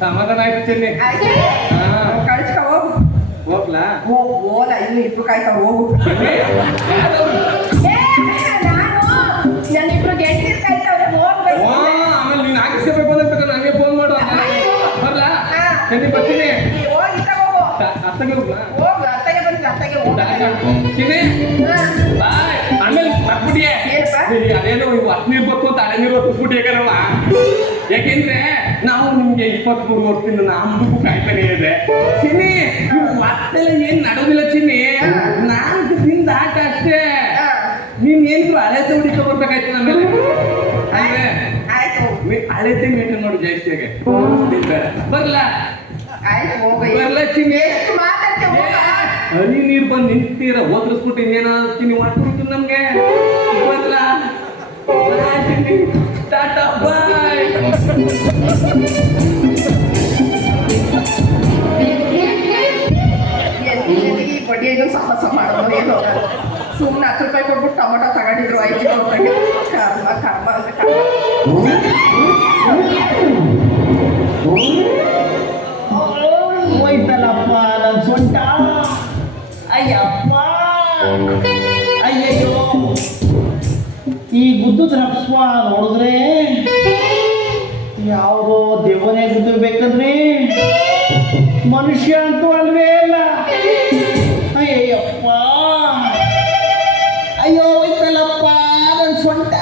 ಸಮಾಧಾನ ಆಯ್ತು ಚಿನ್ನಿ ಕಳಿಸ್ಕ ಹೋಗು. ಹೋಗ್ಲಾ? ಓಲ ಇನ್ನು ಇಬ್ರು ಕಾಯ್ತಾವ ಹೋಗು. ಆಮೇಲೆ ನೀನು ಹಾಕಿಸ್ಕೋಬೇಕು ಬಂದ್ಬೇಕು ನನಗೆ ಫೋನ್ ಮಾಡು ಬರ್ಲಾ. ಚಿನ್ನಿ ಬರ್ತೀನಿ ಹೋಗಿ ಅತ್ತಗೆ ಹೋಗ್ಲಾ? ಹೋಗು ಅತ್ತಗೆ ಬಂದ್ರೆ ಅತ್ತಗೆ ಹೋಗು. ಚಿನ್ನಿ ಅದೇನೋ ನೀರು ಬತ್ತು ತಲೆ ನೀರು ಹೊತ್ತಿಸ್ಬಿಟ್ಟು ಯಾಕೆಂದ್ರೆ ನಾವು ನಿಮ್ಗೆ ಇಪ್ಪತ್ಮೂರು ವರ್ಷದಿಂದ ನಮ್ದು ಕಾಯ್ತಾನೆ ಇದೆ. ಚಿನ್ನಿ ಮತ್ತೆಲ್ಲ ಏನ್ ನಡೋದಿಲ್ಲ ಚಿನ್ನಿ? ನಾನು ತಿಂದ ಆಟ ಅಷ್ಟೇ. ನೀನ್ ಏನಿದ್ರು ಹಳೆ ತೋಡಿಕ ತಗೋಬೇಕಾಯ್ತು ನಮ್ಮೇಲೆ? ಮಿ- ಹಳೆ ತಿಂಗ್ ನೋಡಿ ಜಾಸ್ತಿಯಾಗೆ ಬರ್ಲಾ? ಹೋಗು. ಬರ್ಲಾ ಚಿನ್ನಿ? ಮಾತಾಡ್ತೇವೆ ಹೋಗ. ಹನಿ ನೀರು ಬಂದು ನಿಂತೀರ ಓದ್ರಿಸ್ಬಿಟ್ಟು ಇನ್ನೇನಾದ್ರು ನೀವು ಮಾಡ್ಕೊಡ್ತು ನಮ್ಗೆ. ಟಾಟಾ ಬಾಯ್ ಬಡ್ಡಿಯನ್ನು ಸಾಹಸ ಮಾಡೋದು? ಏನೋ ಸುಮ್ಮನೆ ಹತ್ತು ರೂಪಾಯಿ ಕೊಟ್ಬಿಟ್ಟು ಟೊಮೊಟೊ ತಗೊಂಡಿದ್ರು ಐದು ರೂಪಾಯಿ ಕರ್ಮ ಕರ್ಮ ಅಂತ ಕರ್ಮ ಗುದ್ದದ ರಪ್ಸ್ವ ನೋಡಿದ್ರೆ ಯಾವುದೋ ದೇವನೇ ಬೇಕಂದ್ರೆ ಮನುಷ್ಯ ಅಂತೂ ಅಲ್ವೇ ಇಲ್ಲ ಅಯ್ಯಪ್ಪ ಅಯ್ಯೋ ಇತ್ತಲ್ಲಪ್ಪ ನನ್ ಸೊಂಟ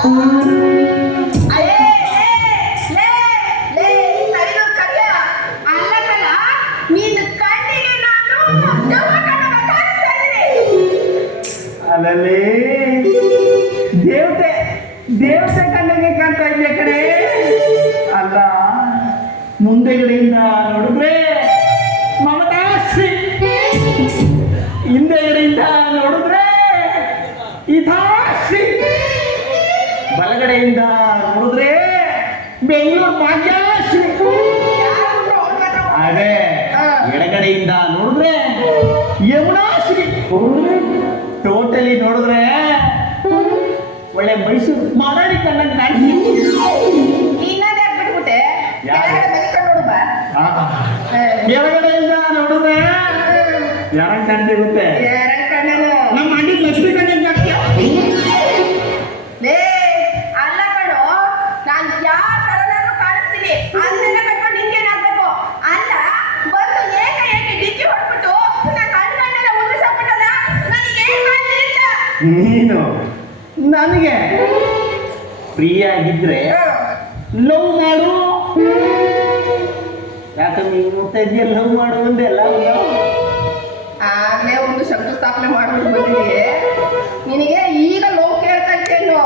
ಅಯ್ಯೇ, ಲೇ, ಲೇ, ಲೇ, ಸರಿದು ಕರಿಯ. ಅಲ್ಲ ಕಣ, ನಾನು ಟೊಮೊಟೊನ ಕಾಣಿಸ್ತಾ ಇದ್ದೀನಿ. ಅಲ್ಲಲ್ಲಿ ದೇವತೆ ಕಣ್ಣಿಗೆ ಕಾಣ್ತಾ ಇದೆ ಕಡೆ ಅಲ್ಲ ಮುಂದೆಗಡೆಯಿಂದ ನೋಡಿದ್ರೆ ಮಮತಾಶ್ರೀ ಹಿಂದೆಗಡೆಯಿಂದ ನೋಡಿದ್ರೆ ಇಥಾಶ್ರೀ ಬಲಗಡೆಯಿಂದ ನೋಡಿದ್ರೆ ಬೆಂಗಳೂರು ಭಾಗ್ಯಶ್ರೀ ಫ್ರೀ ಆಗಿದ್ರೆ ಲವ್ ಮಾಡು ಯಾಕಂದ್ರೆ ನೀವು ಮುತ್ತೈದೆಯ ಲವ್ ಮಾಡು ಲವ್ ಆಗ್ಲೇ ಒಂದು ಶಂಕುಸ್ಥಾಪನೆ ಮಾಡ್ಕೊಂಡು ಬಂದಿದ್ದೀವಿ ನಿನಗೆ ಈಗ ಲವ್ ಕೇಳ್ತಾ ಇದ್ದೇನು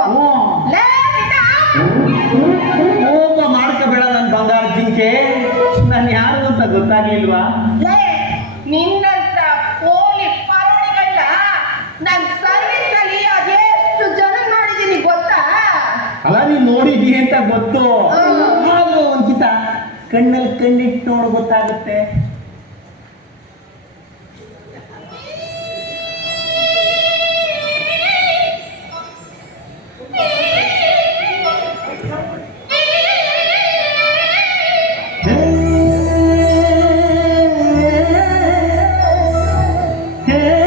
ಕೋಪ ಮಾಡ್ಕೋಬೇಡ ನನ್ನ ಬಂಗಾರ ಜಿಂಕೆ ನಾನು ಯಾರು ಅಂತ ಗೊತ್ತಾಗ್ಲಿಲ್ವಾ ಅಲ್ಲ ನೀನ್ ನೋಡಿದಿ ಅಂತ ಗೊತ್ತು. ಆದ್ರೂ ಒಂದ್ಕಿತ ಕಣ್ಣಲ್ಲಿ ಕಣ್ಣಿಟ್ಟು ನೋಡ್ ಗೊತ್ತಾಗುತ್ತೆ ಕಣ್ಣಿಂದ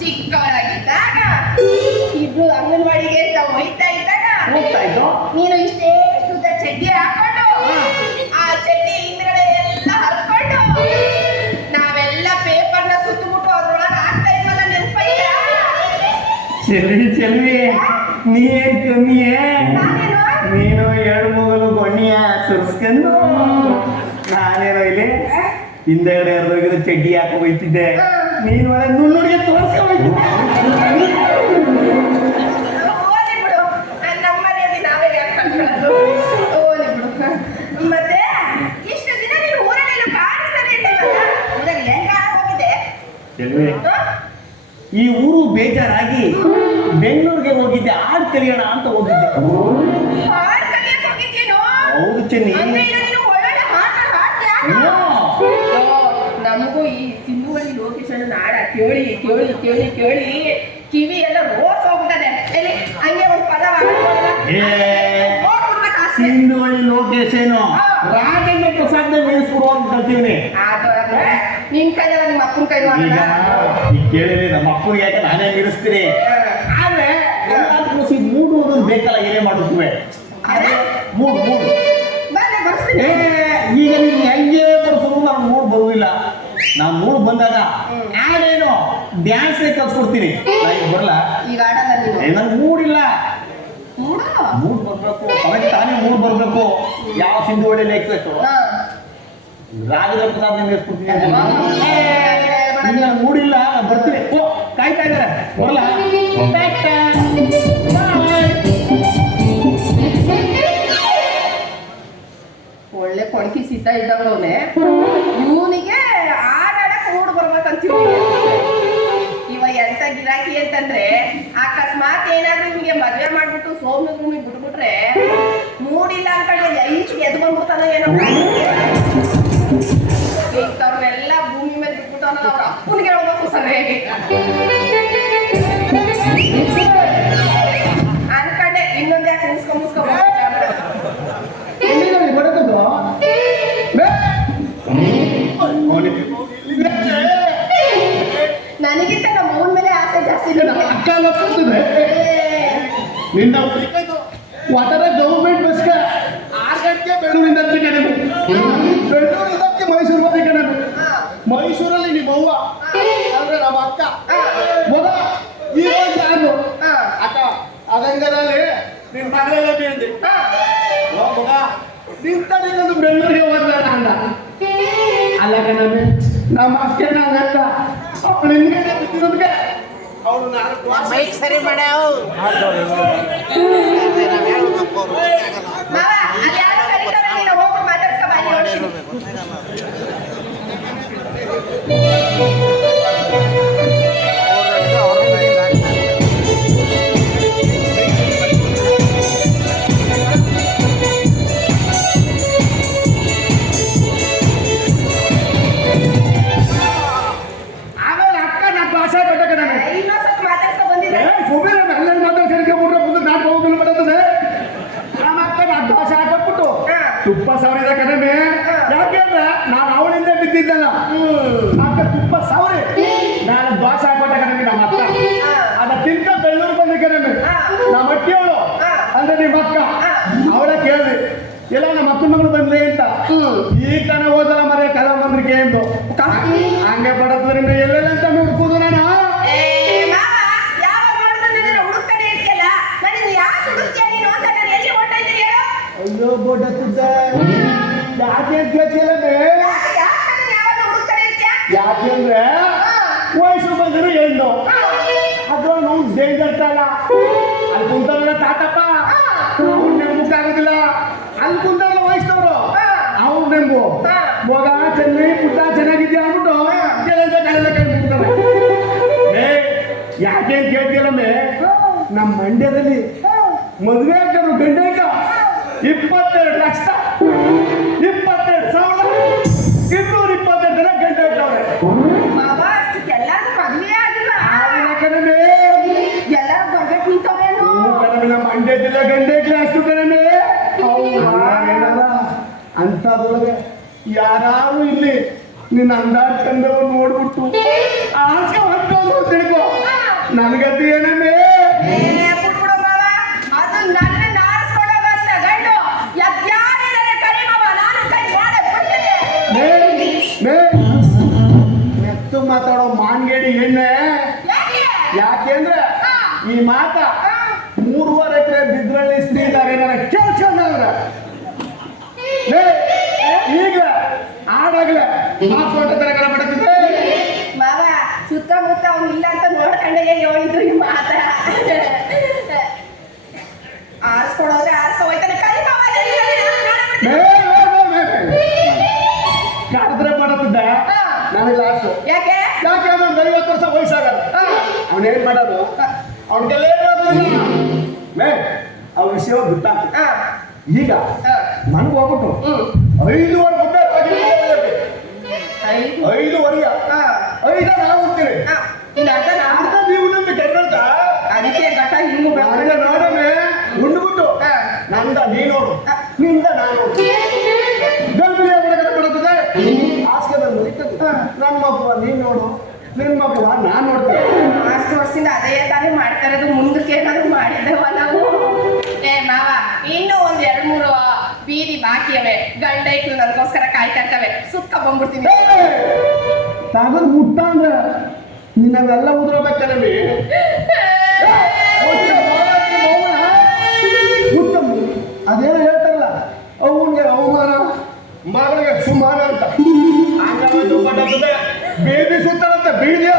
ಚಿಕ್ಕವರಾಗಿದ್ದಾಗ ಇಬ್ರು ಅಂಗನವಾಡಿಗೆ ತಾವು ಹೋಯ್ತಾ ಇದ್ದಾಗ ಹೋಗ್ತಾ ಇದ್ದೋ? ನೀನು ಇಷ್ಟೇ ಶುದ್ಧ ಚಡ್ಡಿ ಹಾಕೊಂಡು ಆ ಚಡ್ಡಿ ಹಿಂದ್ಗಡೆ ಎಲ್ಲ ಹರ್ಕೊಂಡು ನಾವೆಲ್ಲ ಪೇಪರ್ನ ಸುತ್ತಬಿಟ್ಟು ಅದ್ರೊಳಗೆ ಹಾಕ್ತಾ ಇದ್ವಲ್ಲ ನೆನಪಯ್ಯ? ಚೆಲ್ವಿ ಚೆಲ್ವಿ ನೀ ಏನ್ ಕಮ್ಮಿಯೇ? ನೀನು ಎರಡು ಮಗಲು ಗೊಣ್ಣಿಯ ಸುರ್ಸ್ಕೊಂಡು. ನಾನೇನೋ ಇಲ್ಲಿ ಹಿಂದೆಗಡೆ ಹೋಗಿದ್ರೆ ಚಡ್ಡಿ ಹಾಕೋ ಹೋಯ್ತಿದ್ದೆ ನೀನು ನುಣ್ಣುಡಿಗೆ ತೋರಿಸ್ಕೋಬೇಕು ಈ ಊರು ಬೇಜಾರಾಗಿ ಬೆಂಗಳೂರಿಗೆ ಹೋಗಿದ್ದೆ. ಆಡ್ ಕಲಿಯೋಣ ಅಂತ ಹೋಗಿದ್ದೆ. ಹೌದು ಚೆನ್ನಿ. ಕೇಳಿ ಕೇಳಿ. ಕಿವಿ ಎಲ್ಲ ರೋಸ್ ಹೋಗ್ತದೆ ಎಲ್ಲಿ? ಹಂಗೆ ಒಂದು ಪದ ಏ. ನೋಡ್ಬಿಡ್ಬೇಕು ಅಷ್ಟೇ ಸಿಂಧುವಳ್ಳಿ ಲೋಕೇಶ್ ಏನು? ರಾಜೇಂದ್ರ ಪ್ರಸಾದ್ ಅಂತ ನಿನ್ ಕೈ ನಿಮ್ಮ ಅಪ್ಪನ ಕೈ ಕೇಳಿದ್ರೆ ನಮ್ಮ ಅಪ್ಪನಿಗೆ ಯಾಕೆ ನಾನೇ ಆದ್ರೆ ಅನ್ನೋದು ಬೇಕಲ್ಲ ಏನೇ ಮಾಡುತ್ತವೆ? ಮೂರು ಏ ಈಗ ನೀನು ಹೆಂಗೆ ಬರ್ಸೋದು ನಾನು ಮೂಡ್ ಬರುವುದಿಲ್ಲ ನಾನು ಮೂಡ್ ಬಂದಾಗ ಡ್ಯಾನ್ಸ್ ಕಲ್ಸ್ಕೊಡ್ತೀನಿ ಈಗ ಬರಲ್ಲ. ಈಗ ಆಡಲ್ಲ ನೀವು ಏ ನನ್ ಮೂಡ್? ಇಲ್ಲ ಮೂಡ್ ಬರ್ಬೇಕು. ಅವನಿಗೆ ತಾನೇ ಮೂಡ್ ಬರ್ಬೇಕು. ಯಾವ ಸಿಂಧು ಒಳ್ಳೆ ಲೇಖಬೇಕು ಹಾ. ರಾಜೇಂದ್ರ ಪ್ರಸಾದ್ ನಿಮ್ಗೆ ಅಂತ ಮೂಡ್ ಇಲ್ಲ ಬರ್ತೀನಿ. ಓ ಕಾಯ್ತಾ ಇದಾರೆ ಬರಲ್ಲ. ಒಳ್ಳೆ ಕೊಡ್ಕಿ ಸಿದ್ಧ ಇದ್ದವನೇ ಅವನೇ ಇವನಿಗೆ ಬಂದ್ಬಿಡ್ತಾನೋ ಅದಂಗದಲ್ಲಿ ನಿನ್ ಮಗಳೆಲ್ಲ ಬೀಳ್ದೆ. ಹಾ. ಓ ಮಗ. ನಿಂತ ನೀನೊಂದು ಬೆಂಗಳೂರಿಗೆ ಹೋಗ್ಬೇಡ ಅಂದ. ಅಲ್ಲ ನಮ್ಮ ಅಷ್ಟೇ ನಂಗಂತ ಅವಳು ನಿನ್ಗೆ ಬಿಟ್ಟಿರೋದಕ್ಕೆ ಅವಳು ನಾನು ವರ್ಷ ಮೈಕ್ ಸರಿ ಮಾಡ್ಯಾವ ತುಪ್ಪ ಇದೆ ಕಡಿಮೆ ಯಾಕೆಂದ್ರೆ ನಾನು ಅವಳಿಂದ ಬಿದ್ದಿದ್ದಲ್ಲ. ಅಕ್ಕ ತುಪ್ಪ ಸಾವಿರ. ನಾನು ದೋಸೆ ಹಾಕೊಟ್ಟ ಕಡಿಮೆ ನಮ್ಮ ಅಕ್ಕ. ಅದ ತಿಂತ ಬೆಳ್ಳೂರು ಬಂದ ಕಡಿಮೆ. ನಮ್ಮ ಅಕ್ಕಿ ಅವಳು ಅಂದ್ರೆ ನಿಮ್ಮ ಅಕ್ಕ. ಅವಳ ಕೇಳಿದೆ ಎಲ್ಲ ನಮ್ಮ ಅಕ್ಕನ ಮಗಳು ಬಂದ್ಲೆ ಅಂತ? ಈ ತನ ಹೋದಲ್ಲ ಮರೆ ಕಲ ಬಂದ್ರಿಗೆ ಎಂದು. ಹಂಗೆ ಪಡೋದ್ರಿಂದ ಎಲ್ಲೆಲ್ಲ ಯಾಕೆಂದ್ರೆ ವಯಸ್ಸು ಬಂದಿರೋ ಹೆಣ್ಣು. ಅದು ನಾವು ಜೈಗರ್ತಲ್ಲ ಅಲ್ಲಿ. ಕುಂತಲ್ಲ ತಾತಪ್ಪ. ಅವ್ರು ನೆಂಬಕ್ಕಾಗೋದಿಲ್ಲ ಅಲ್ಲಿ ಕುಂತಲ್ಲ ವಯಸ್ಸಿನವರು ಅವ್ರು ನೆಂಬು. ಮಗ ಚೆನ್ನೈ ಪುಟ್ಟ ಚೆನ್ನಾಗಿದ್ಯಾ ಅಂದ್ಬಿಟ್ಟು ಕೆಲಸ ಕಳೆದ ಕೈ ಮುಗ್ತಾರೆ ಯಾಕೆ ಅಂತ ಕೇಳ್ತೀರಮ್ಮೆ ನಮ್ಮ ಮಂಡ್ಯದಲ್ಲಿ ಮದುವೆ ಆಗ್ತಾರು ಗಂಡ ಇಪ್ಪತ್ತೆರಡು ಲಕ್ಷ. ಇಪ್ಪತ್ತೆರಡು ಯಾರು ಇಲ್ಲಿ ನಿನ್ನ ಅಂದಾಜ್ ಚಂದವ ನೋಡ್ಬಿಟ್ಟು ಆಸೆ ಹೊಂಟೋದ್ರು ತಿಳ್ಕೊ. ನನ್ಗತಿ ಏನೇ ಏ, ಬಿಟ್ಬಿಡು ಮಾವ, ಅದು ನನ್ನನ್ನ ಆರಿಸ್ಕೊಂಡು ಹೋಗೋಂಥ ಗಂಡು. ಯಾರ್ಯಾರಿದ್ದಾರೆ ಕರಿ ನಾನು ಕೈ ಮಾಡೇ ಬಿಡ್ತೀನಿ. ಮೇ ಮೇ. ಮೆತ್ತು ಮಾತಾಡೋ ಮಾನ್ಗೇಡಿ ಹೆಣ್ಣೆ. ಯಾಕೆ? ಯಾಕೆಂದ್ರೆ ಈ ಮಾತ ಮೂರು ಹಾಳಾಗಲ್ಲ ಮಾಸ್ಕೊಂಡ ತರ ಕರ ಮಾಡುತ್ತಿದ್ದೆ ಮಾವ ಸುತ್ತಮುತ್ತ ಅವ್ನು ಇಲ್ಲ ಅಂತ ನೋಡ್ಕೊಂಡೆ ಇದು ಈ ಮಾತ ಆರಿಸ್ಕೊಡೋದ್ರೆ ಆರಿಸ್ಕೊ ಹೋಯ್ತಾನೆ. ನಾನು ಲಾಸು ಯಾಕೆ? ಯಾಕೆ ಅಂದ್ರೆ ಐವತ್ತು ವರ್ಷ ವಯಸ್ಸಾಗಲ್ಲ. ಅವ್ನು ಏನು ಮಾಡೋದು? ಅವ್ನಿಗೆಲ್ಲ ಏನ್ ಮಾಡೋದು? ಮೇ ಅವ್ನ ವಿಷಯ ಬಿಟ್ಟ. ಈಗ. ನನಗೆ ಹೋಗ್ಬಿಟ್ಟು. ಐದುವರೆ ನಿನ್ ಮಗಳ ನಾನ್ ನೋಡ್ತೇನೆ. ಅಷ್ಟು ವರ್ಷದಿಂದ ಅದೇ ತಾನೇ ಮಾಡ್ತಾ ಇರೋದು ಮುಂದಕ್ಕೆ ಏನಾದ್ರು ಮಾಡಿದ್ದೇವ ನಾವು? ಏ ಮಾವ ಇನ್ನೂ ಒಂದ್ ಎರಡ್ ಮೂರು ಬೀದಿ ಬಾಕಿ ಅವೆ ಗಂಡ ಇಟ್ಟು ನನಗೋಸ್ಕರ ಕಾಯ್ತಾ ಇರ್ತವೆ. ಸುತ್ತ ಬಂದ್ಬಿಡ್ತೀನಿ. ತಾಗದ್ ಮುಟ್ಟ ಅಂದ್ರೆ ನಿನ್ನವೆಲ್ಲ ಉದ್ರಬೇಕಲ್ಲಿ ಅದೇನೋ ಹೇಳ್ತಾರಲ್ಲ ಅವನಿಗೆ ಅವಮಾನ ಮಗಳಿಗೆ ಸುಮಾನ ಅಂತ. ಹಂಗಾವತ್ತು ಬರ್ತದೆ ಬೀದಿ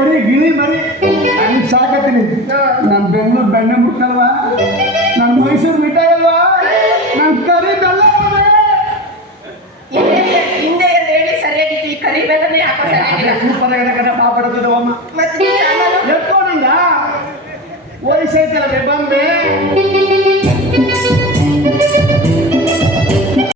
ಮರಿ ಗಿಳಿ ಮರಿ ಸಾಕತ್ತೀನಿ. ನನ್ ಬೆಂಗಳೂರು ಬೆಣ್ಣೆ ಮುಟ್ಟಲ್ವಾ? ನನ್ ಮೈಸೂರು ಮಿಠಾಯಿ ಅಲ್ವಾ ನನ್ ಕರಿ ಬೆಲ್ಲ? ಹಿಂದೆ ಹೇಳಿ ಸರಿಯಾಗಿತ್ತು ಈ ಕರಿ ಬೆಲ್ಲನೇ ಯಾಕೋ ಸರಿಯಾಗಿಲ್ಲ ಸೂಪರ್ ಆಗಿದೆ ಕಡೆ ಪಾಪಡ್ತದೆ ಅಮ್ಮ? ಮತ್ತೆ ನೀನ್ ಸಾಮಾನು ಎತ್ಕೊ ವಯಸ್ಸೈತಲ್ಲ ಬಂದೆ